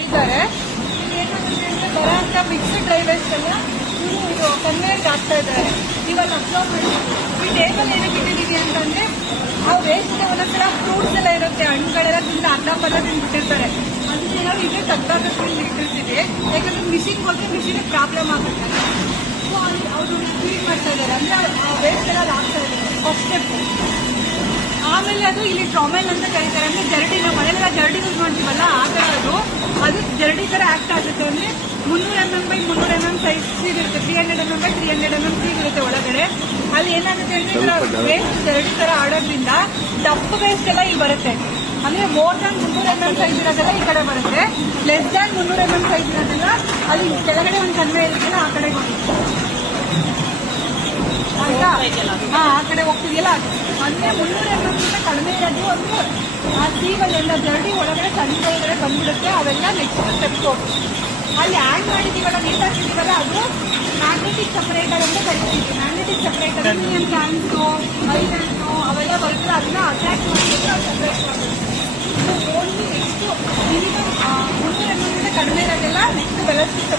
ಬರೀತಾರೆ. ಏನಾಗುತ್ತೆ ಅಂದ್ರೆ ಬರೋಂಥ ಮಿಕ್ಸ್ಡ್ ಡ್ರೈ ವೇಸ್ಟ್ ಎಲ್ಲ ಇದು ಕನ್ವೇರ್ಗೆ ಹಾಕ್ತಾ ಇದ್ದಾರೆ. ಇವಾಗ ಅಬ್ಸರ್ವ್ ಮಾಡಿ ಈ ಟೇಬಲ್ ಏನಕ್ಕೆ ಇಟ್ಟಿದ್ದೀವಿ ಅಂತಂದ್ರೆ ಆ ವೇಸ್ಟ್ ಒಂದೊಂದ್ಸಲ ಫ್ರೂಟ್ಸ್ ಎಲ್ಲ ಇರುತ್ತೆ, ಹಣ್ಣುಗಳೆಲ್ಲ ತಿಂದು ಅರ್ಧ ಪಲ್ಲ ತಿಂದ್ಬಿಟ್ಟಿರ್ತಾರೆ. ಅದಕ್ಕೆ ನಾವು ಇದೇ ತಗ್ಗಾಕಕ್ಕೆ ಇಟ್ಟಿರ್ತೀವಿ. ಯಾಕಂದ್ರೆ ಮಿಷಿನ್ಗೆ ಹೋದ್ರೆ ಮಿಷಿನ್ ಪ್ರಾಬ್ಲಮ್ ಆಗುತ್ತೆ. ಸೊ ಅವರು ಕ್ಲೀನ್ ಮಾಡ್ತಾ ಇದ್ದಾರೆ ಅಂದ್ರೆ ಆ ವೇಸ್ಟ್ ಎಲ್ಲ ಹಾಕ್ತಾ ಇದ್ದಾರೆ ಫಸ್ಟ್ ಸ್ಟೆಪ್. ಆಮೇಲೆ ಅದು ಇಲ್ಲಿ ಟ್ರಾಮೆಲ್ ಅಂತ ಕರೀತಾರೆ. ಅಂದ್ರೆ ಜರಡಿ, ನಾವು ಮನೆಯಲ್ಲ ಜರಡಿ ಯೂಸ್ ಮಾಡ್ತೀವಲ್ಲ ಆ ಥರ ಅದು ಜರಡಿ ಥರ ಆಕ್ಟ್ ಆಗುತ್ತೆ. ಅಂದ್ರೆ 300 mm by 300 mm ಸೈಜ್ ಸೀಗ್ ಇರುತ್ತೆ, 300 mm by 300 mm ಸೀಗ್ ಇರುತ್ತೆ ಒಳಗಡೆ. ಅಲ್ಲಿ ಏನಾಗುತ್ತೆ ಅಂದ್ರೆ ವೇಸ್ಟ್ ಜರಡಿ ತರ ಆಡೋದ್ರಿಂದ ದಪ್ಪ ವೇಸ್ಟ್ ಎಲ್ಲ ಇಲ್ಲಿ ಬರುತ್ತೆ. ಅಂದ್ರೆ ಮೋರ್ ದ್ಯಾನ್ 300 mm ಸೈಜ್ ಇರೋದೆಲ್ಲ ಈ ಕಡೆ ಬರುತ್ತೆ, ಲೆಸ್ ದ್ಯಾನ್ 300 mm ಸೈಜ್ ಇರೋದೆಲ್ಲ ಅಲ್ಲಿ ಕೆಳಗಡೆ ಒಂದು ಕನ್ವೆ ಇರುತ್ತಲ್ಲ ಆ ಕಡೆ ಹೋಗುತ್ತೆ. ಆಯ್ತಾ? ಆ ಕಡೆ ಹೋಗ್ತಿದೆಯಲ್ಲ ಅಂದ್ರೆ 300 mm ಕಡಿಮೆ ಇರೋದು ಅಂದ್ರೆ ಆ ಸೀಗಲ್ಲೆಲ್ಲ ಜರಡಿ ಒಳಗಡೆ ಸಣ್ಣ ಒಳಗಡೆ ಬಂದ್ಬಿಡುತ್ತೆ. ಅವೆಲ್ಲ ನೆಕ್ಸ್ಟ್ ಸ್ಟೆಪ್ ಹೋಗುತ್ತೆ. ಅಲ್ಲಿ ಆ್ಯಡ್ ಮಾಡಿದೀವಲ್ಲ, ನೀಟ್ ಹಾಕಿದೀವಲ್ಲ, ಅದು ಮ್ಯಾಗ್ನೆಟಿಕ್ ಸಪರೇಟರ್ ಅಂತ ಕರಿತೀವಿ. ಮ್ಯಾಗ್ನೆಟಿಕ್ ಸಪರೇಟರ್ ಕ್ಯಾನ್ಸು ಐರನ್ನು ಅವೆಲ್ಲ ಬರುತ್ತೆ, ಅದನ್ನ ಅಟ್ಯಾಚ್ ಮಾಡಿಬಿಟ್ಟು ಅದು ಸಪರೇಟ್ ಮಾಡಬೇಕು. ಓನ್ಲಿ ನೆಕ್ಸ್ಟ್ 300 mm ಕಡಿಮೆ ಇರೋದೆಲ್ಲ ನೆಕ್ಸ್ಟ್ ಬೆಳೆಸ್ಬಿಟ್ಟು